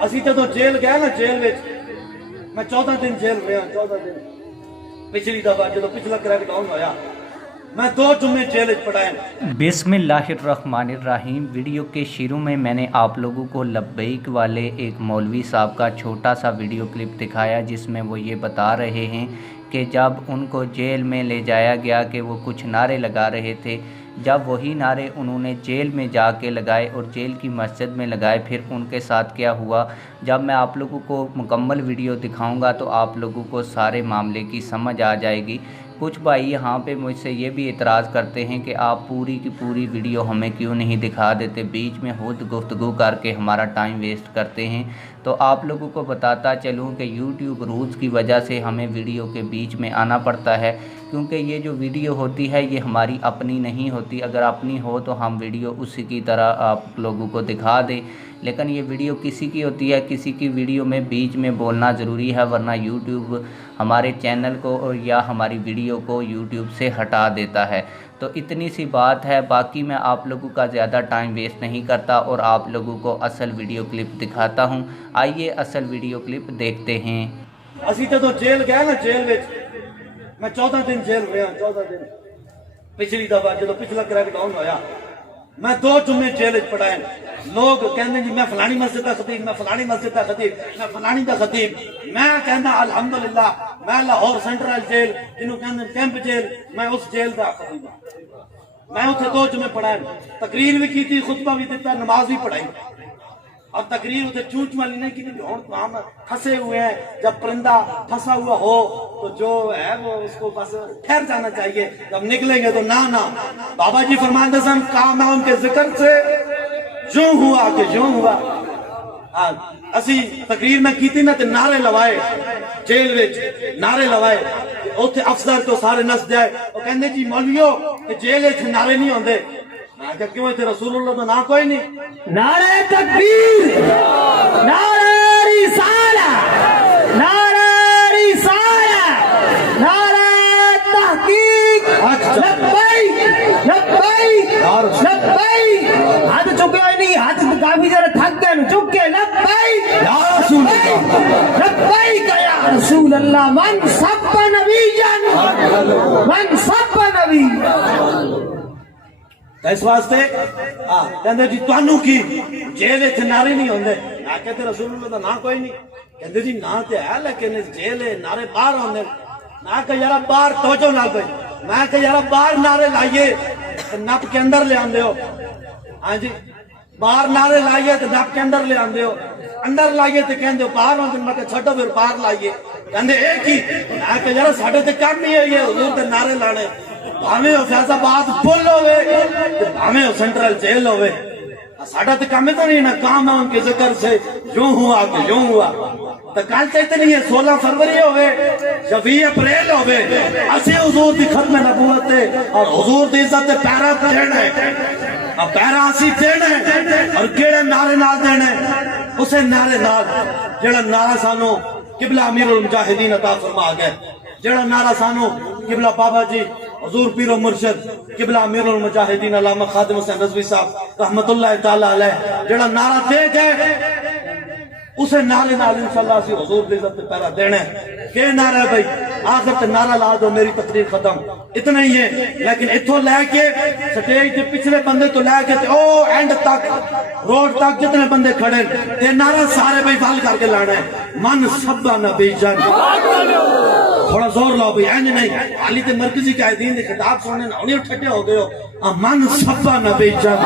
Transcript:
اسی جدو جیل گیا نا جیل وچ میں 14 دن جیل رہا 14 دن پچھلی دفعہ جدو پچھلا کریک ڈاؤن ہویا میں 2 جمعے جیل وچ پڑھائے۔ بسم اللہ الرحمن الرحیم۔ ویڈیو کے شروع میں نے آپ لوگوں کو لبیک والے ایک مولوی صاحب کا چھوٹا سا ویڈیو کلپ دکھایا جس میں وہ یہ بتا رہے ہیں کہ جب ان کو جیل میں لے جایا گیا کہ وہ کچھ نعرے لگا رہے تھے، جب وہی نعرے انہوں نے جیل میں جا کے لگائے اور جیل کی مسجد میں لگائے، پھر ان کے ساتھ کیا ہوا جب میں آپ لوگوں کو مکمل ویڈیو دکھاؤں گا تو آپ لوگوں کو سارے معاملے کی سمجھ آ جائے گی۔ کچھ بھائی یہاں پہ مجھ سے یہ بھی اعتراض کرتے ہیں کہ آپ پوری کی پوری ویڈیو ہمیں کیوں نہیں دکھا دیتے، بیچ میں خود گفتگو کر کے ہمارا ٹائم ویسٹ کرتے ہیں۔ تو آپ لوگوں کو بتاتا چلوں کہ یوٹیوب رولز کی وجہ سے ہمیں ویڈیو کے بیچ میں آنا پڑتا ہے، کیونکہ یہ جو ویڈیو ہوتی ہے یہ ہماری اپنی نہیں ہوتی۔ اگر اپنی ہو تو ہم ویڈیو اسی کی طرح آپ لوگوں کو دکھا دیں، لیکن یہ ویڈیو کسی کی ہوتی ہے، کسی کی ویڈیو میں بیچ میں بولنا ضروری ہے، ورنہ یوٹیوب ہمارے چینل کو یا ہماری ویڈیو کو یوٹیوب سے ہٹا دیتا ہے۔ تو اتنی سی بات ہے، باقی میں آپ لوگوں کا زیادہ ٹائم ویسٹ نہیں کرتا اور آپ لوگوں کو اصل ویڈیو کلپ دکھاتا ہوں۔ آئیے اصل ویڈیو کلپ دیکھتے ہیں۔ اسی جدو جیل گیا نا جیل وچ میں 14 دن جیل رہا 14 دن پچھلی دفعہ جدو پچھلا کریک ڈاؤن ہویا میں 2 جمعے جیل وچ پڑھائے۔ لوگ کہندے جی میں فلانی مسجد کا خطیب، میں فلانی مسجد کا خطیب، میں فلانی کا خطیب۔ میں کہندا الحمدللہ میں لاہور سینٹرل جیل جنوں کہندے کیمپ جیل، میں اس جیل دا خطیب ہوں۔ میں اتنے 2 جمعے پڑھائے، تقریر بھی کی تھی، خطبہ بھی دیتا، نماز بھی پڑھائی۔ اب تقریر اتنے چونچ والی نہیں کی تھی، ہم پھنسے ہوئے ہیں، جب پرندہ پھنسا ہوا ہو تو جو ہے وہ اس کو بس ٹھہر جانا چاہیے، جب نکلیں گے تو نہ بابا جی فرماتے سن کام ہے ان کے ذکر سے یوں ہوا کہ یوں ہوا۔ اسی تقریر میں کی تھی نا تے نعرے لوائے جیل وچ، نعرے لوائے اوتھے افسر تو سارے نس جائے وہ کہندے جی مولویو کہ جیل وچ نعرے نہیں ہوندے۔ میں کہا کیوں تے رسول اللہ دا نام کوئی نہیں؟ نعرہ تکبیر، نعرہ رسالہ، نعرہ رسالہ، نعرہ تحقیق، لبیک لبیک لبیک۔ ہاتھ چکے نہیں، ہاتھ کافی ذرا تھک گئے، چک کے لبیک یا رسول اللہ، لبیک یا رسول اللہ، من سب نبی جن، من سب نبی۔ اس واسطے کہندے جی تانوں کی جیل وچ نعرے نہیں ہوندے۔ میں کہتے رسول اللہ دا نام کوئی نہیں؟ کہندے جی نام تے ہے لیکن جیل نعرے باہر ہوندے۔ میں کہ یار باہر توجہ نہ کوئی، میں کہ یار باہر نعرے لائیے نپ کے اندر لے آندے ہو۔ ہاں جی باہر نعرے لائیے تو نپ کے اندر لے آندے ہو، اندر لائیے تو کہندے ہو باہر ہوندے۔ میں کہ چھڈو پھر باہر لائیے، کہندے ایک ہی۔ میں کہ یار ساڈے تے کم ہی ہے یہ حضور تے نعرے لانے، بھاویں ہو فیض آباد پل ہوئے بھاویں ہو سینٹرل جیل ہوئے، ساڈا تے کام تو نہیں نا، کام ہے ان کے ذکر سے یوں ہوا کہ یوں ہوا۔ تو کل تے اتنی ہے 16 فروری ہوئے یا 20 اپریل ہوئے، اسی حضور دی ختم نبوت تے اور حضور دی عزت تے پیرا دینا ہے، پیرا اسی دینا ہے۔ اور کیڑے نعرے نال دینا ہے؟ اسے نعرے نال جڑا نعرہ سانو قبلہ امیر المجاہدین عطا فرما گئے، جڑا نعرہ سانو قبلہ بابا جی حضور پیر و مرشد قبلہ امیر المجاہدین علامہ خادم حسین رضوی صاحب رحمت اللہ تعالیٰ علیہ جڑا نعرہ دے گئے، اسے نعرے نال انشاءاللہ اسی حضور دی عزت پہلا دینا ہے۔ کہ نعرہ ہے بھائی؟ آخر تے نعرہ لا دو میری تقریر ختم، اتنا ہی ہے۔ لیکن اتھوں لے کے سٹیج تے پچھلے بندے تو لے کے او اینڈ تک روڈ تک جتنے بندے کھڑے تے نعرہ سارے بھائی بھال کر کے لانا ہے، من سبا نبی جن۔ تھوڑا زور لاؤ بھائی، اینج نہیں حالی تے مرکزی قائدین دے خطاب سننے نہ انہیں ٹھٹے ہو گئے ہو، من سبا نبی جن۔